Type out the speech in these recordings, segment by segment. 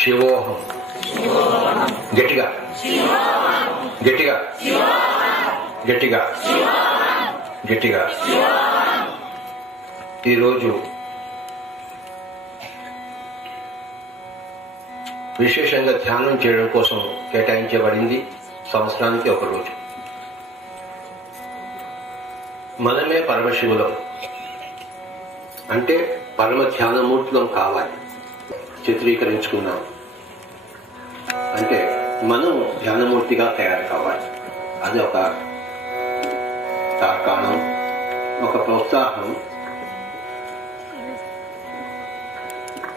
శివోహం. గట్టిగా గట్టిగా గట్టిగా గట్టిగా. ఈరోజు విశేషంగా ధ్యానం చేయడం కోసం కేటాయించబడింది సంవత్సరానికి ఒక రోజు. మనమే పరమశివులం అంటే పరమ ధ్యానమూర్తులం కావాలి. చిత్రీకరించుకున్నాం అంటే మనం ధ్యానమూర్తిగా తయారు కావాలి. అది ఒక తార్కాణం, ఒక ప్రోత్సాహం.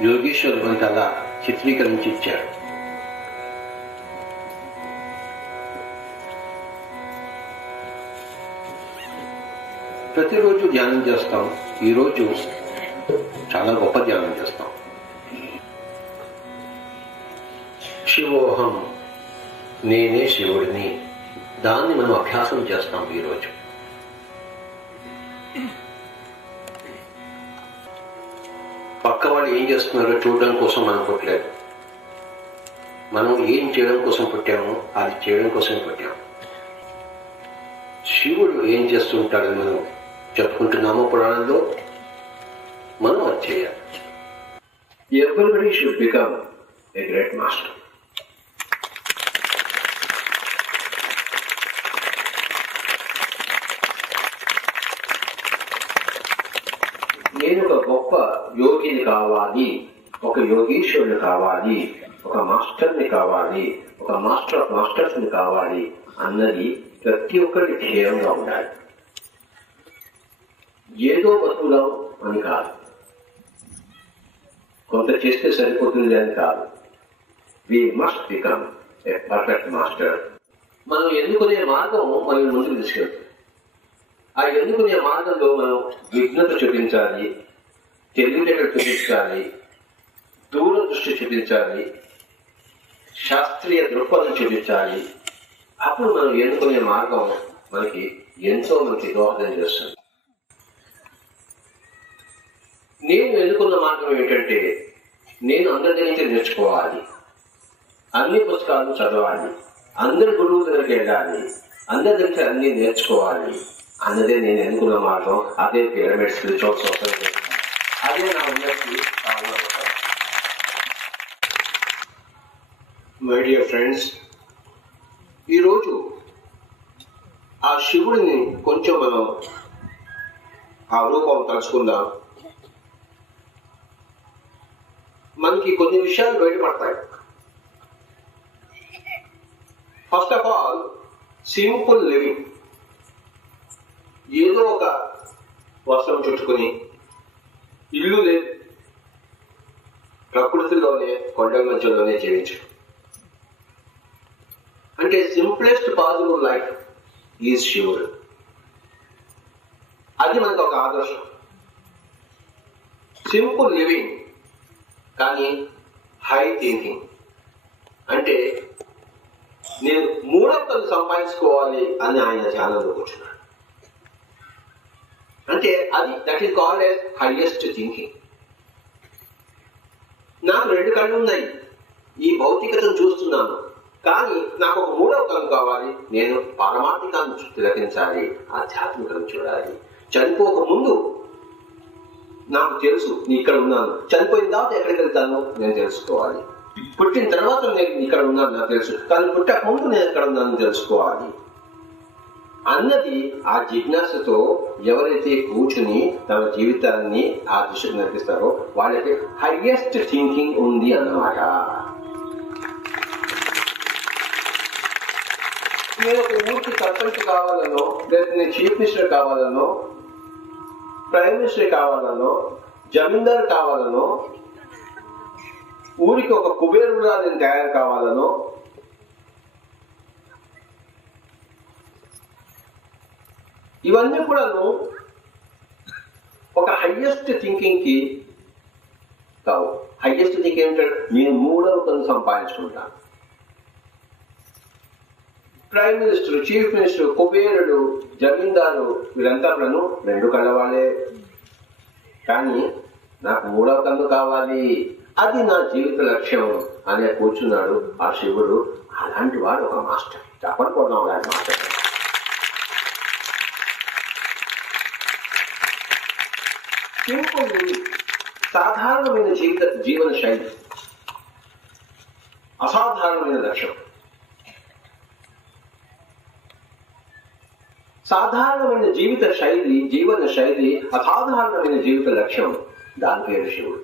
యోగీశ్వరుడు మనకు అలా చిత్రీకరించి ఇచ్చాడు. ప్రతిరోజు ధ్యానం చేస్తాం. ఈరోజు చాలా గొప్ప ధ్యానం చేస్తాం. శివోహం, నేనే శివుడిని. దాన్ని మనం అభ్యాసం చేస్తాం ఈరోజు. పక్క వాళ్ళు ఏం చేస్తున్నారో చూడడం కోసం మనం పుట్టలేదు. మనం ఏం చేయడం కోసం పుట్టామో అది చేయడం కోసం పుట్టాము. శివుడు ఏం చేస్తుంటాడని మనం చెప్పుకుంటున్నామో పురాణంలో, మనం అది చేయాలి. Everybody should become a great master. నేను ఒక గొప్ప యోగిని కావాలి, ఒక యోగీశ్వరుని కావాలి, ఒక మాస్టర్ని కావాలి, ఒక మాస్టర్ ఆఫ్ మాస్టర్స్ ని కావాలి అన్నది ప్రతి ఒక్కరి ధ్యేయంగా ఉండాలి. ఏదో బతుకుదాం అని కాదు, కొంత చేస్తే సరిపోతుంది అని కాదు. We must become a perfect master. మనం ఎన్నుకునే మార్గం మనం ముందుకు తీసుకెళ్తాం. ఆ ఎన్నుకునే మార్గంలో మనం విఘ్నత చూపించాలి, తెలివితేటలు చూపించాలి, దూరదృష్టి చూపించాలి, శాస్త్రీయ దృక్పథం చూపించాలి. అప్పుడు మనం ఎన్నుకునే మార్గం మనకి ఎంతో దోహదం చేస్తుంది. నేను ఎన్నుకున్న మార్గం ఏంటంటే, నేను అందరి దగ్గర నేర్చుకోవాలి, అన్ని పుస్తకాలు చదవాలి, అందరి గురువు దగ్గరికి వెళ్ళాలి, అందరి దగ్గర అన్ని నేర్చుకోవాలి అన్నదే నేను ఎన్నుకున్న మార్గం. అదే పిరమిడ్ స్పిరిచువల్ సొసైటీ, అదే నా ఉన్నతి. మై డియర్ ఫ్రెండ్స్, ఈరోజు ఆ శివుడిని కొంచెం మనం ఆ రూపం తలుచుకుందాం. మనకి కొన్ని విషయాలు బయటపడతాయి. First of all, simple living. ఏదో ఒక వస్త్రం చుట్టుకుని, ఇల్లు లేదు, ప్రకృతిలోనే కొండల మధ్యలోనే జీవించు. అంటే సింప్లెస్ట్ పాసిబుల్ లైఫ్ ఈజ్ శివుడు. అది మనకు ఒక ఆదర్శం. సింపుల్ లివింగ్ కానీ హై థింకింగ్. అంటే నేను మూడొక్కలు సంపాదించుకోవాలి అని ఆయన ధ్యానంలో కూర్చున్నాడు. అంటే అది that is called as highest thinking. నాకు 2 కళ్ళు ఉన్నాయి, ఈ భౌతికతను చూస్తున్నాను, కానీ నాకు ఒక మూడవ కళ కావాలి. నేను పారమార్థికాన్ని తిలకించాలి, ఆధ్యాత్మికను చూడాలి. చనిపోక ముందు నాకు తెలుసు నేను ఇక్కడ ఉన్నాను, చనిపోయిన తర్వాత ఎక్కడికి వెళ్తాను నేను తెలుసుకోవాలి. పుట్టిన తర్వాత నేను ఇక్కడ ఉన్నాను నాకు తెలుసు, కానీ పుట్టక ముందు నేను ఎక్కడ ఉన్నాను తెలుసుకోవాలి అన్నది ఆ జిజ్ఞాసతో ఎవరైతే కూర్చుని తమ జీవితాన్ని ఆ దిశకు నడిపిస్తారో వాళ్ళకి హైయెస్ట్ థింకింగ్ ఉంది అన్నమాట. నేను ఒక ఊరికి సర్పంచ్ కావాలనో, లేదా నేను చీఫ్ మినిస్టర్ కావాలనో, ప్రైమ్ మినిస్టర్ కావాలనో, జమీందారు కావాలనో, ఊరికి ఒక కుబేరుడుగా నేను తయారు కావాలనో, ఇవన్నీ కూడాను ఒక హైయెస్ట్ థింకింగ్ కి కావు. హైయెస్ట్ థింకింగ్ ఏమిటంటే నేను మూడవ కన్ను సంపాదించుకుంటాను. ప్రైమ్ మినిస్టర్, చీఫ్ మినిస్టర్, కుబేరుడు, జమీందారు వీరంతా కూడాను 2 కళ్ళ వాళ్ళే. కానీ నాకు మూడవ కన్ను కావాలి, అది నా జీవిత లక్ష్యం అనే కూర్చున్నాడు ఆ శివుడు. అలాంటి వాడు ఒక మాస్టర్. చెప్పకపోవడం అలాంటి మాస్టర్. సింపుల్, సాధారణమైన జీవన శైలి, అసాధారణమైన లక్ష్యం. సాధారణమైన జీవన శైలి, అసాధారణమైన జీవిత లక్ష్యం, దాని పేరు శివుడు.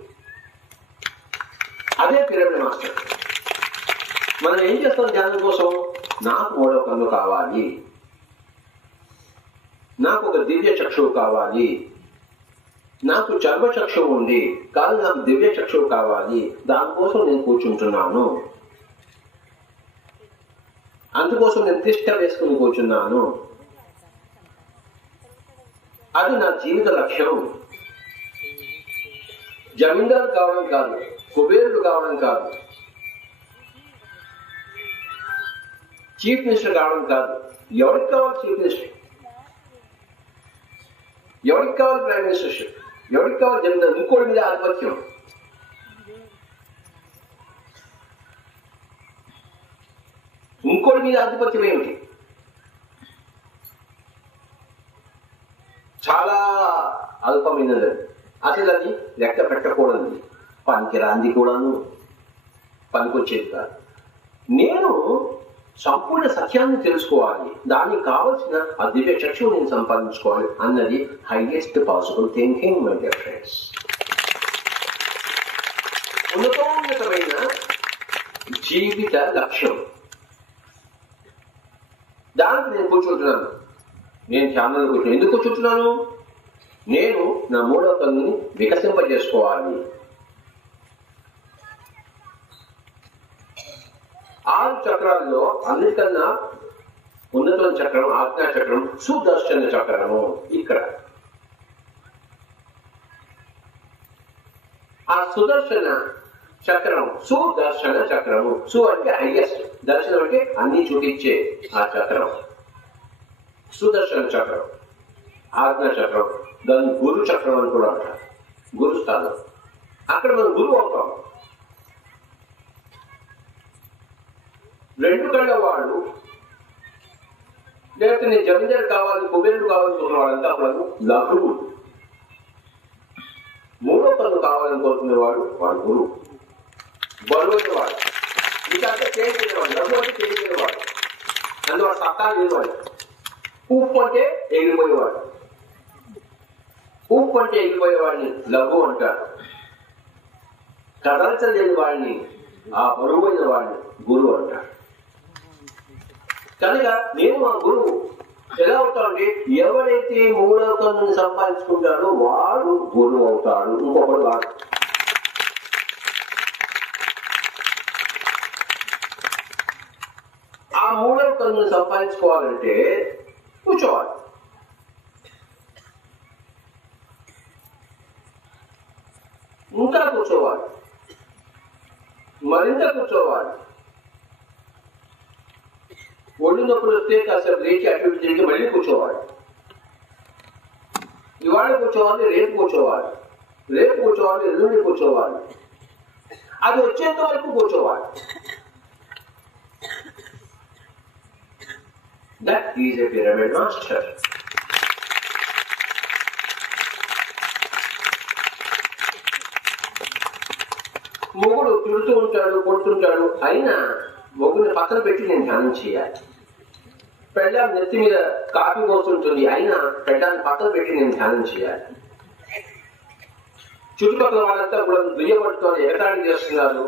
అదే పిరమిడ్ మాస్టర్. మనం ఏం చేస్తాం ధ్యానం కోసం? నాకు మూడవ కన్ను కావాలి, నాకు ఒక దివ్య చక్షువు కావాలి, నాకు చర్మ చక్షువు ఉంది కానీ నాకు దివ్య చక్షువు కావాలి, దానికోసం నేను కూర్చుంటున్నాను, అందుకోసం నేను తిష్ట వేసుకుని కూర్చున్నాను. అది నా జీవిత లక్ష్యం. జమీందారు కావడం కాదు, కుబేరుడు కావడం కాదు, చీఫ్ మినిస్టర్ కావడం కాదు. ఎవరికి కావాలి చీఫ్ మినిస్టర్? ఎవరికి కావాలి ప్రైమ్ మినిస్టర్షిప్? ఎవరికి కావాలి జమీందారు? ఇంకోటి మీద ఆధిపత్యం. ఇంకోటి మీద ఆధిపత్యం ఏమిటి? చాలా అల్పమైనది. అసలు అది లెక్క పెట్టకూడదు, పనికిరాంది కూడాను, పనికొచ్చేది కాదు. నేను సంపూర్ణ సత్యాన్ని తెలుసుకోవాలి, దానికి కావలసిన ఆ దివ్య చక్షువు నేను సంపాదించుకోవాలి అన్నది highest possible thinking my dear friends. ఉన్నతోన్నతమైన జీవిత లక్ష్యం. దానికి నేను కూర్చుంటున్నాను. నేను ధ్యానంలో కూర్చున్నాను. ఎందుకు కూర్చుంటున్నాను? నేను నా మూడవ కన్నుని వికసింపజేసుకోవాలి. 6 చక్రాల్లో అన్నిటికన్నా ఉన్నతమైన చక్రం ఆజ్ఞా చక్రం, సుదర్శన చక్రము. ఇక్కడ ఆ సుదర్శన చక్రం, సుదర్శన చక్రము. సు అంటే హైయెస్ట్, దర్శనం అంటే అన్ని చూపించే ఆ చక్రం. సుదర్శన చక్రం, ఆజ్ఞా చక్రం, దాన్ని గురు చక్రం అని కూడా అంటారు. గురు స్థానం. అక్కడ మనం గురువు అవుతాం. 2 కళ్ళ వాడు, లేకపోతే నేను జమీందారు కావాలి, కుబేరుడు కావాలనుకున్న వాళ్ళంతా అప్పుడు లఘువు. 3వ కన్ను కావాలని కోరుకునేవాడు వాడు గురువు, బరువైన వాడు. ఇంకా చేయగలిగేవాడు. లఘు అంటే చేయగలిగేవాడు, అందువాడు సత్తా లేనివాడు. ఉప్పు అంటే ఎగిరిపోయేవాడు. ఉప్పు అంటే ఎగిరిపోయేవాడిని లఘు అంటారు. కదల్చలేని వాడిని, ఆ బరువైన వాడిని గురువు అంటారు. కనుక నేను ఆ గురువు ఎలా అవుతాడంటే, ఎవరైతే 3వ కన్నుని సంపాదించుకుంటాడో వాడు గురువు అవుతాడు, ఇంకొకడు వాడు. ఆ 3వ కన్నుని సంపాదించుకోవాలంటే కూర్చోవాలి. ఇంకా కూర్చోవాలి, మరింత కూర్చోవాలి. ఒళ్ళు నొప్పులు వస్తే కాసేపు లేచి అటు ఇటు తిరిగి మళ్ళీ కూర్చోవాలి. ఇవాళ కూర్చోవాలి, రేపు కూర్చోవాలి, రేపు కూర్చోవాలి, ఎల్లుండి కూర్చోవాలి. అది వచ్చేంత వరకు కూర్చోవాలి. That is a pyramid master. మొగుడు తిడుతూ ఉంటాడు, కొడుతుంటాడు, అయినా మొగుడిని పక్కన పెట్టి నేను ధ్యానం చేయాలి. పెళ్ళాం నెత్తి మీద కాఫీ పోస్తుంటుంది, అయినా పెళ్ళాన్ని పక్కన పెట్టి నేను ధ్యానం చేయాలి. చుట్టుపక్కల వాళ్ళంతా కూడా దుయ్యబడుతున్నారు, ఎగతాళి చేస్తున్నారు,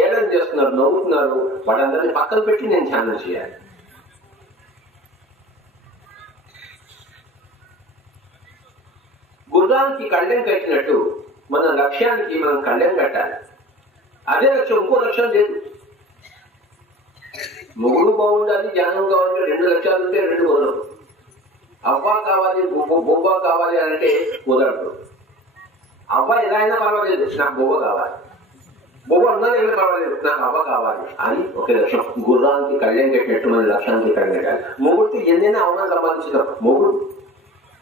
ఏడం చేస్తున్నారు, నవ్వుతున్నారు, వాళ్ళందరినీ పక్కన పెట్టి నేను ధ్యానం చేయాలి. గుర్రానికి కళ్ళెం కట్టినట్టు మన లక్ష్యానికి మనం కళ్ళెం కట్టాలి. అదే లక్ష్యం, ఇంకో లక్ష్యం లేదు. మొగుడు బాగుండాలి, జ్ఞానం కావాలంటే 2 లక్ష్యాలు ఉంటే 2 కుదరదు. అవ్వ కావాలి, బొబ్బ కావాలి అంటే కుదరదు. అవ్వ ఎలా అయినా పర్వాలేదు, నాకు బొబ్బ కావాలి, బొబ్బ అన్నా ఏమైనా పర్వాలేదు, నాకు అవ్వ కావాలి అని ఒకే లక్ష్యం. గుర్రానికి కళ్యాణం కట్టినట్టు మన లక్ష్యానికి కళ్యాణం కట్టాలి. మొగుడికి ఎన్నైనా అవమానం సంపాదించుదాం, మొగుడు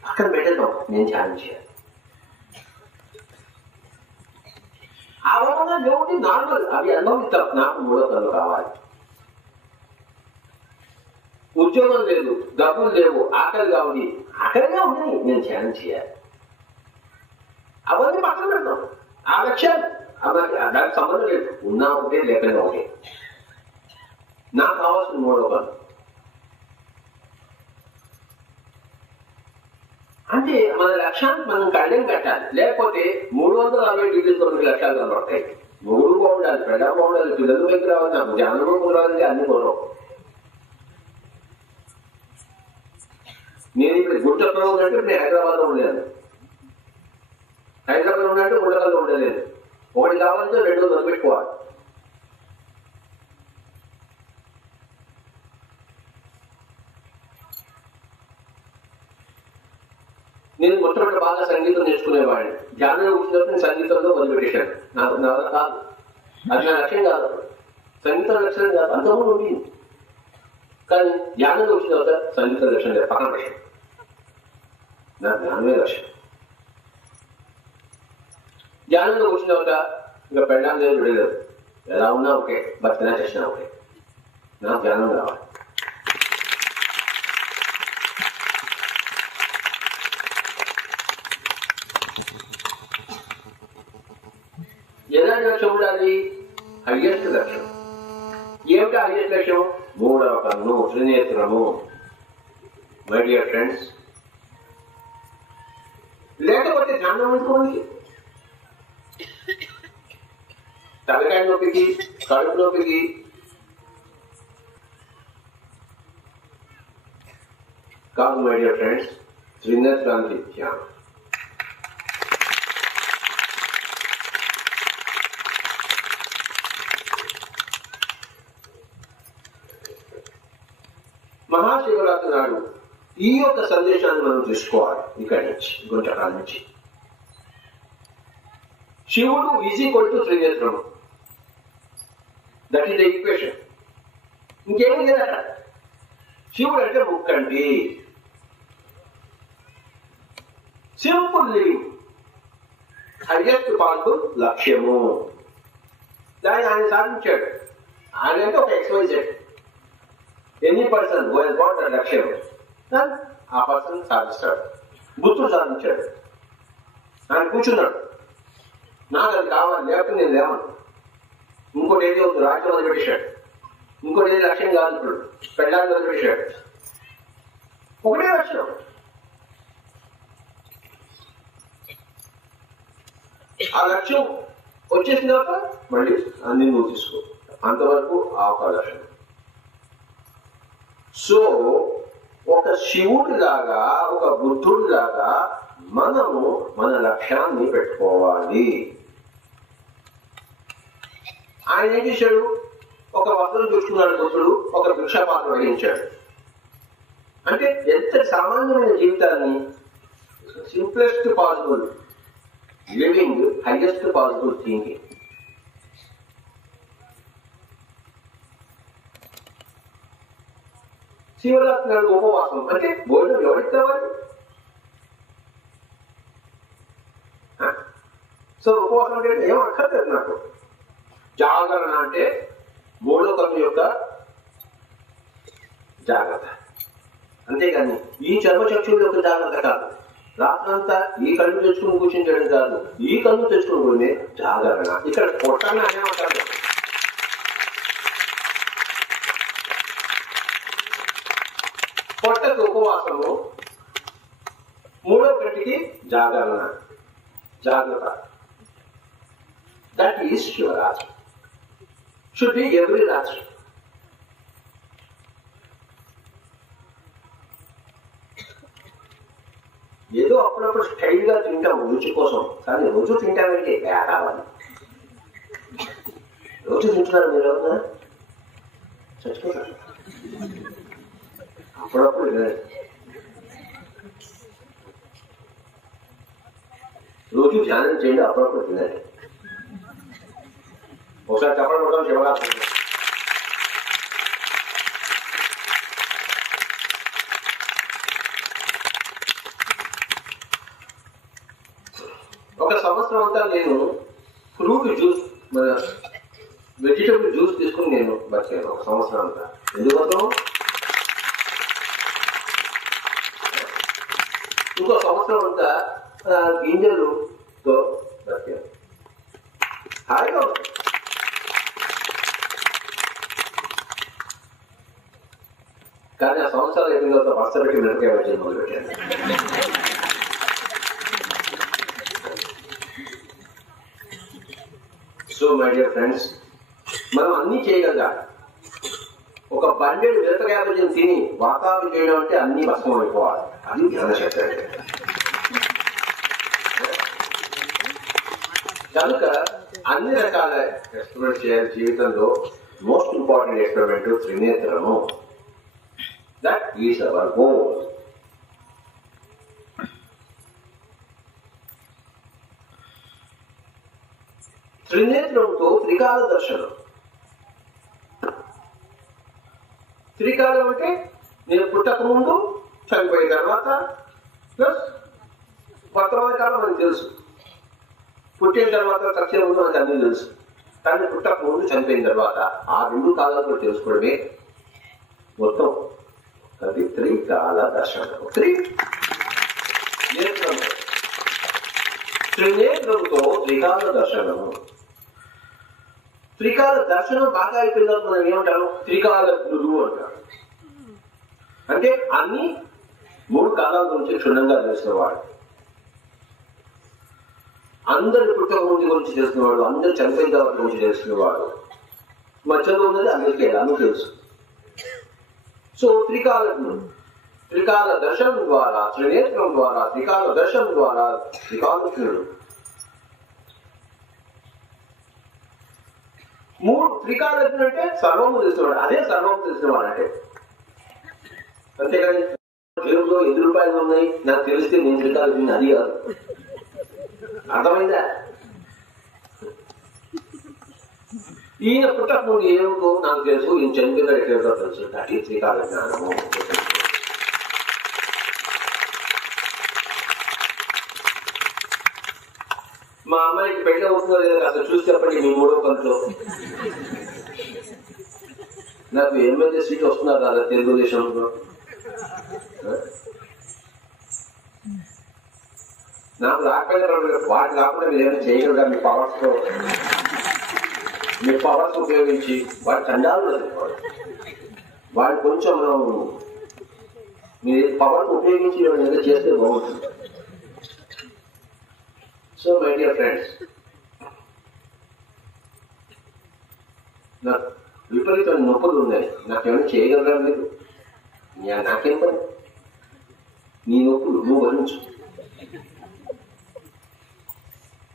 పక్కన పెట్టేద్దాం, నేను ధ్యానం చేయాలి. అవగాహన ఏమిటి నార్మల్, అవి అనుభవిస్తాం. నాకు మూడో కన్ను కావాలి. ఉద్యోగం లేదు, డబ్బులు లేవు, ఆకలిగా ఉంది. ఆకలిగా ఉంది, నేను ధ్యానం చేయాలి. అవన్నీ పక్కన పెడతాం. ఆ లక్ష్యాలు దానికి సంబంధం లేదు. ఉన్నా ఒకటే, లేకుండా ఒకటే. నాకు కావాల్సిన మూడో కన్ను అంటే మన లక్ష్యానికి మనం కళ్ళెం పెట్టాలి. లేకపోతే 360 డిగ్రీలు 9 లక్షలు కనబడతాయి. మూడు బాగుండాలి, పెద్ద బాగుండాలి, పిల్లలు పైకి రావాలి, నాకు జ్ఞానం కుదరాలి, అన్ని కుదరవు. నేను ఇప్పుడు గుంటూరులో ఉన్నట్టు నేను హైదరాబాద్ లో ఉండేది. హైదరాబాద్ ఉన్నట్టు గుంటకల్లో ఉండలేదు. ఒకటి కావాలంటే రెండు వదిలిపెట్టుకోవాలి. నేను మొట్టమొదటి బాగా సంగీతం నేర్చుకునేవాడిని. ధ్యానం వచ్చినప్పుడు సంగీతంలో వదిలిపెట్టేశాను. నాకు కాదు, అది నా లక్ష్యం కాదు, సంగీతం లక్ష్యం కాదు. అంతకుముందు ఉంది, కానీ ధ్యానం వచ్చిన తర్వాత సంగీతం లక్ష్యం లేదు, పక్కన పెట్టాను. నా జ్ఞానమే లక్ష్యం. ధ్యానంలో వచ్చిన తర్వాత ఇంకా పెళ్ళాం లేదు, విడలేదు, ఎలా ఉన్నా ఓకే, బతికినా చేసినా ఓకే. నాకు జ్ఞానం కావాలి. ఎలాంటి లక్ష్యం ఉండాలి? హయ్యెస్ట్ లక్ష్యం. ఏమిటి హయ్యెస్ట్ లక్ష్యం? మూడవ కన్ను, త్రినేత్రము. మై డియర్ ఫ్రెండ్స్, లేకపోతే ధ్యానం అనుకోండి. తలకాయ నొప్పికి, కడుపు నొప్పికి కాదు మై డియర్ ఫ్రెండ్స్, త్రినేత్రానికి ధ్యానం. మహాశివరాత్రి నాడు ఈ యొక్క సందేశాన్ని మనం తీసుకోవాలి. ఇక్కడి నుంచి, గుంటకాల నుంచి. శివుడు ఈజ్ ఈక్వల్ టు త్రినేత్రము. That is the equation. ఇంకేమీ లేదట. శివుడు అంటే ముక్కంటి. సింపుల్ లివింగ్, హైయెస్ట్ పాసిబుల్ లక్ష్యము. దాన్ని ఆయన సాధించాడు. ఆయన అంటే ఒక XYZ. Any person who he's got the లక్ష్యం, ఆ పర్సన్ సాధిస్తాడు. బుద్ధుడు సాధించాడు. ఆయన కూర్చున్నాడు, నాకు అది కావాలి, లేకపోతే నేను లేవను. ఇంకోటి ఏది వద్దు, రాజ్యం వదిలిపెట్టేశాడు. ఇంకోటి ఏది లక్ష్యం కాదు, ఇప్పుడు పెళ్ళాన్ని వదిలిపెట్టాడు. ఒకటే లక్ష్యం. ఆ లక్ష్యం వచ్చేసిన తర్వాత మళ్ళీ అన్ని నువ్వు తీసుకో. అంతవరకు ఆ ఒక లక్ష్యం. సో ఒక శివుడి లాగా, ఒక బుద్ధుడి లాగా మనము మన లక్ష్యాన్ని పెట్టుకోవాలి. ఆయన ఏం చేశాడు? ఒక వస్త్రం చూసుకున్నాడు బుద్ధుడు, ఒక భిక్షాపాత్ర వహించాడు. అంటే ఎంత సామాన్యమైన జీవితాన్ని, simplest possible living, highest possible thinking. Shivaratri నాడు ఉపవాసం అంటే భోజనం ఎవరికి కావాలి? సో ఉపవాసం అంటే ఏం అక్కర్లేదు నాకు. జాగరణ అంటే మూడో కన్ను యొక్క జాగ్రత్త, అంతేగాని ఈ చర్మచక్షుల యొక్క జాగ్రత్త కాదు. రాత్రంతా ఈ కళ్ళు తెచ్చుకుని కూర్చొని చేయడం కాదు, ఈ కన్ను తెచ్చుకుని జాగరణ. ఇక్కడ కొట్టని అనేమంటారు. పొట్టకు ఉపవాసము, మూడో కంటికి జాగరణ, జాగ్రత్త. That is Shivaratri. Should be every రాత్రి. ఏదో అప్పుడప్పుడు స్టైల్ గా తింటాం రుచి కోసం, కానీ రోజు తింటామంటే కావాలి. రోజు తింటున్నారు మీరు ఎవరన్నా? చచ్చిపోతారు. అప్పుడప్పుడు రోజు ధ్యానం చేయండి, అప్పుడప్పుడు తినండి. ఒకసారి చెప్పడం కూడా శివరాత్రి. ఒక సంవత్సరం అంతా నేను ఫ్రూట్ జ్యూస్, మన వెజిటబుల్ జ్యూస్ తీసుకుని నేను బతికాను 1 సంవత్సరం అంతా. ఎందుకోసం? ఇంకో సంవత్సరం అంతా గింజలుతో బతికాను. హాయిగా ఉంటుంది. కానీ ఆ సంవత్సరాలు అయిపోయిన తర్వాత వరుస పెట్టి మిరపకాయ వచ్చి మొదలుపెట్టాను. సో మై డియర్ ఫ్రెండ్స్, మనం అన్నీ చేయగలగాలి. ఒక బండెడు మిరపకాయ బజ్జీని తిని వాతావరణం చేయడం అంటే అన్ని భస్మం అయిపోవాలి. అది జ్ఞానశక్తి అంటే. కనుక అన్ని రకాల ఎక్స్పెరిమెంట్ చేయాలి జీవితంలో. మోస్ట్ ఇంపార్టెంట్ ఎక్స్పెరిమెంట్ త్రినేత్రము. That is our goal. త్రినేత్రంతో త్రికాల దర్శనం. త్రికాలం అంటే నేను పుట్టక ముందు, చనిపోయిన తర్వాత, ప్లస్ వర్తమాన కాలం మనకు తెలుసు. పుట్టిన తర్వాత చచ్చే ముందు మనకు అన్నీ తెలుసు. కానీ పుట్టక ముందు, చనిపోయిన తర్వాత ఆ 2 కాలాలు తెలుసుకోవడమే మొత్తం అది త్రికాల దర్శనం. త్రినేత్రంతో త్రికాల దర్శనము. త్రికాల దర్శనం బాగా అయిపోయిన తర్వాత మనం ఏమంటారు? త్రికాలజ్ఞుడు అంటారు. అంటే అన్ని 3 కాలాల గురించి క్షుణ్ణంగా తెలిసినవాడు, అందరి పుట్టక ముందు గురించి తెలిసినవాడు, అందరు చనిపోయిన తర్వాత గురించి తెలిసినవాడు, మధ్యలో ఉన్నది అందరికీ తెలుసు. సో త్రికాలజ్ఞుడు. త్రికాల దర్శనం ద్వారా, త్రినేత్రం ద్వారా, త్రికాల దర్శనం ద్వారా త్రికాలజ్ఞుడు. 3 త్రికాలజ్ఞుడు అంటే సర్వము తెలిసినవాడు. అదే సర్వము తెలిసినవాడు అంటే. అంతేకాని జేబులో ₹5 ఉన్నాయి, నాకు తెలిస్తే నేను త్రికాలజ్ఞుని, అది కాదు. అర్థమైందా? ఈయన పుట్టక ముందు ఏమిటో నాకు తెలుసు, ఈయన చనిపోయిన ఎట్లా తెలుసు. అది త్రికాల జ్ఞానము. మా అమ్మాయికి పెళ్లి అవుతుందో లేదా అసలు చూసి చెప్పండి మీ 3వ కంట్లో. నాకు ఎమ్మెల్యే సీట్ వస్తున్నారు కదా తెలుగుదేశంలో. నాకు రాకపోయినా వాటి రాకుండా మీరు ఏమైనా చేయగలరా? మీ పవర్స్ ఉపయోగించి వాటి చండాలు వాడు కొంచెం మనం మీ పవర్స్ ఉపయోగించి ఏమైనా చేస్తే బాగుంటుంది. సో మై డియర్ ఫ్రెండ్స్, నాకు విపరీతమైన నొప్పులు ఉన్నాయి. నాకేమైనా చేయగలరా మీరు? నాకేం పని? నీ నొప్పులు నువ్వు భరించు.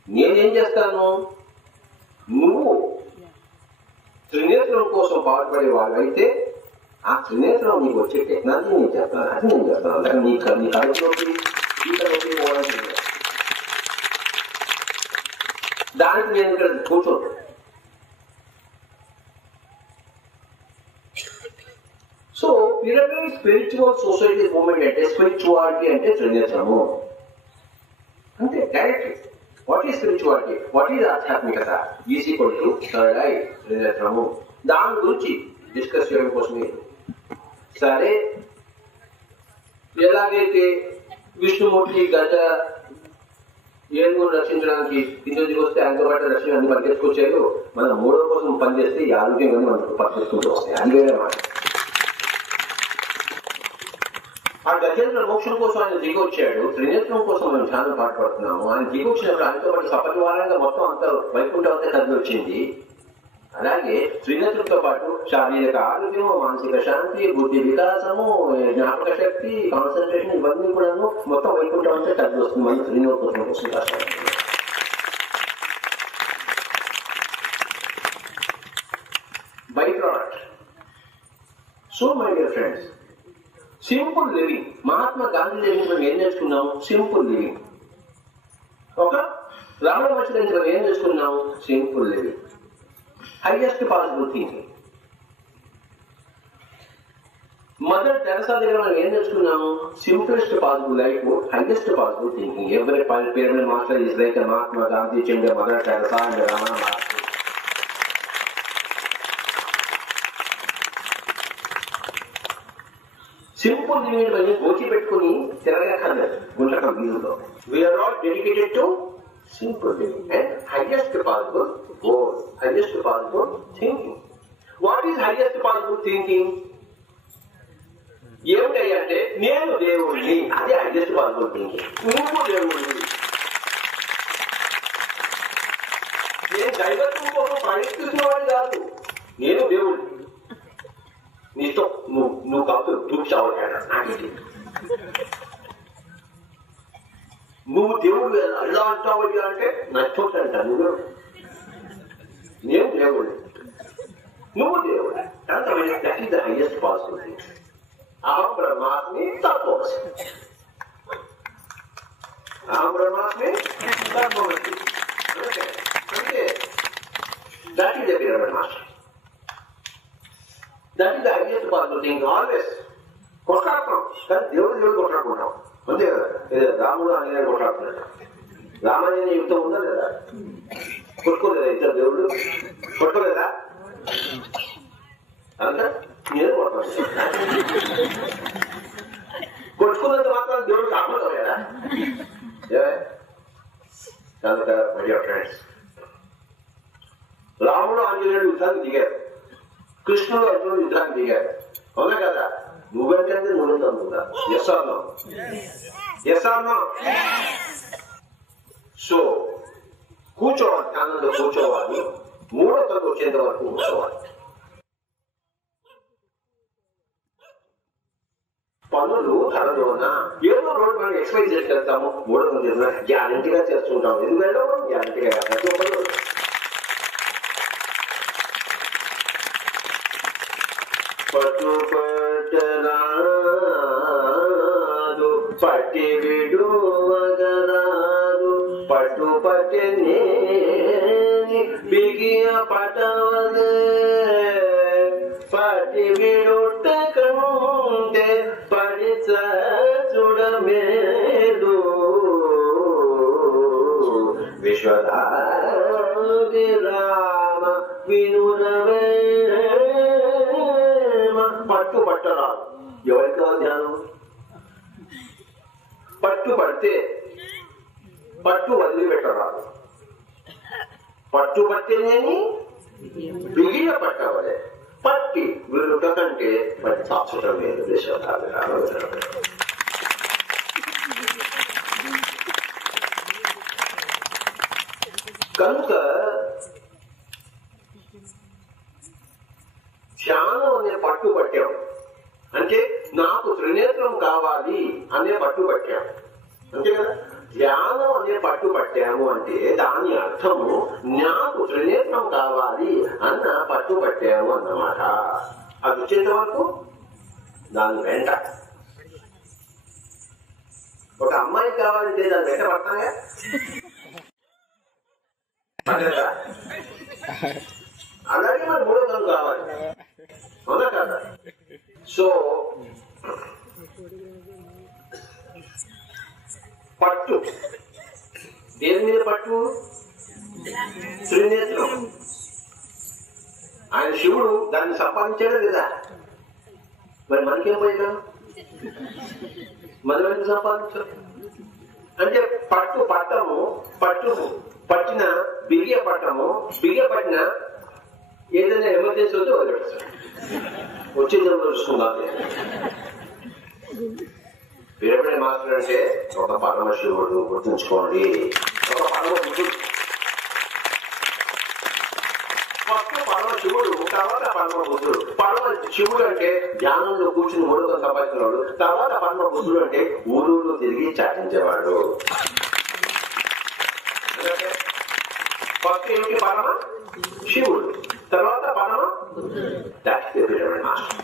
నేనేం చేస్తాను? నువ్వు త్రినేత్రం కోసం పాటుపడే వాళ్ళు అయితే ఆ త్రినేత్రం నీకు వచ్చే టెక్నాలజీ నేను చేస్తాను, అది నేను చేస్తాను. అలాగే నీ కడుపులోకి ఈతలోకి పోవడానికి దానికి నేను ఇక్కడ కూర్చోను. So pyramid spiritual society movement అంటే, స్పిరిచువాలిటీ అంటే త్రినేత్రము అంటే direct. What is spirituality? What is ఆధ్యాత్మికత? Is equal to third eye, త్రినేత్రము. దాని గురించి డిస్కస్ చేయడం కోసమే. సరే, ఎలాగైతే విష్ణుమూర్తి గజ ఏనుగును రక్షించడానికి కిందకి వస్తే ఆయనతో పాటు రక్షణ అన్ని పరిగెత్తుకొచ్చారు, మనం 3వ కోసం పనిచేస్తే ఈ ఆరోగ్యం కానీ మనకు పరిగెత్తుకుంటూ వస్తాయి. అది వేరే మాట. ఆ గజేంద్ర మోక్షం కోసం ఆయన దిగి వచ్చాడు. త్రినేత్రం కోసం మనం చాలా పాటుపడుతున్నాము. ఆయన దిగి వచ్చినప్పుడు ఆయనతో పాటు సపరివారంగా మొత్తం అంతా వైకుంఠం అంతా కదిలి వచ్చింది. అలాగే త్రినేత్రంతో పాటు శారీరక ఆరోగ్యం, మానసిక శాంతి, బుద్ధి వికాసము, జ్ఞాపక శక్తి, కాన్సన్ట్రేషన్, ఇవన్నీ కూడా మొత్తం వైకుంఠం అంతా కదిలి వస్తుంది. మనం త్రినేత్రం కోసం కష్టపడుతున్నాం. Byproduct. So my dear friends, simple living. Mahatma Gandhi దగ్గర మనం ఏం నేర్చుకున్నాం? Simple living. ఒక రమణ మహర్షి దగ్గర మనం ఏం నేర్చుకున్నాం? Simple living, highest possible thinking. Mother Teresa దగ్గర మనం ఏం నేర్చుకున్నాము? Simplest possible life, highest possible thinking. ఎవరి pyramid master is like Mahatma Gandhi, Chandra, Mother Teresa and Ramana Maharshi. Simple living అని గోచి పెట్టుకుని తిరగక్కర్లేదు గుంటక వీధుల్లో. We are not dedicated to simple living and highest possible goal, highest possible thinking. What is highest possible thinking? ఏమిటంటే నేను దేవుడిని, అదే హైయెస్ట్ పాసిబుల్ థింకింగ్. నువ్వు దేవుడిని, నేను దైవత్వం కోసం ప్రయత్నిస్తున్న వాడు కాదు, నేను దేవుడిని. నీతో నువ్వు కాదు చూపించావాడు, నువ్వు దేవుడు ఎలా అంటావు అంటే నచ్చోట అంటాను. నేను దేవుడు, నువ్వు దేవుడు. That is the highest possible thing. అహం బ్రహ్మాస్మి తత్వమసి, అహం బ్రహ్మాస్మి తత్వమసి. అంటే that is the pyramid master. That is the highest possible thing. Always కొట్లాడుతున్నాం కానీ దేవుడు కొట్లాడుకుంటాం అంతే కదా. రాముడు ఆంజనేయుడు కొట్లాడుతున్నాడు. రామాంజనేయ యుద్ధం ఉందా లేదా? కొట్టుకోలేదా ఇద్దరు దేవుడు? కొట్టుకోలేదా? అంతా నేను కొట్టుకోలేదు. కొట్టుకున్నంత మాత్రం దేవుడు కాకుండా కదా. కనుక మై డియర్ ఫ్రెండ్స్, రాముడు ఆంజనేయుడు యుద్ధానికి దిగారు, కృష్ణుడు అర్జునుడు యుద్ధానికి దిగారు. అవునా కదా? నువ్వంటే నువ్వు అనుకుంటా. Yes or no? Yes or no? So కూర్చోవాలి, ధ్యానంలో కూర్చోవాలి, మూఢతకు వచ్చేంత వరకు కూర్చోవాలి. పనులు ధరలోన ఏదో రోజు మనం ఎక్స్ప్లెయిన్ చేసి వెళ్తాము, మూఢతం చేసిన గ్యారంటీగా చేస్తుంటాము. ఎందుకంటే గ్యారంటీగా ప్రతి ఒక్కరు పట్టు పట్టరాదు, పట్టి విడువగరాదు, పట్టు పట్టని బిగియ పట్టవదే, పట్టి విడుట కంటే పడిచ చూడమేదు. విశ్వధారి రామ వినురవే. పట్టు పట్టరాదు. ఎవరికి ధ్యానం? పట్టు పడితే పట్టు వదిలిపెట్టరాదు, పట్టు పట్టేనేని బిగిన పట్టవలే, పట్టి వీరుట కంటే పట్టి సాక్షరం లేదు. కనుక ధ్యానం అనే పట్టు పట్టాం అంటే నాకు త్రినేత్రం కావాలి అనే పట్టు పట్టాము, అంతే కదా. ధ్యానం అనే పట్టు పట్టాము అంటే దాని అర్థము నాకు త్రినేత్రం కావాలి అన్న పట్టు పట్టాము అన్నమాట. అది వచ్చేంత వరకు దాని వెంట ఒక అమ్మాయి కావాలంటే దాని వెంట పడతాగా. అలాగే మరి మూడోదం కావాలి, అవునా కదా. సో పట్టు దేని మీద పట్టు? త్రినేత్రం. ఆయన శివుడు దాన్ని సంపాదించాడు లేదా? మరి మనకేం పోయినా మనం ఎందుకు సంపాదించాం అంటే పట్టు పట్టము, పట్టు పట్టిన బిగియ పట్టము, బిగియ పట్టిన ఏదైనా ఎమర్జెన్సీ వస్తే వదిలిపెడతాం, వచ్చే జన్మలో చూసుకుందాం. పిరమిడ్ మాస్టర్ అంటే ఒక పరమశివుడు, గుర్తుంచుకోండి. ఒక పరమశివుడు, ఫస్ట్ పరమశివుడు, తర్వాత పరమబుద్ధుడు. పరమ శివుడు అంటే ధ్యానంలో కూర్చుని మూడుతో సంపాదించినవాడు, తర్వాత పరమబుద్ధుడు అంటే ఊరూరు తిరిగి చాటించేవాడు. ఫస్ట్ ఏమిటి? పరమ శివుడు, తర్వాత పరమ. That's the pyramid master.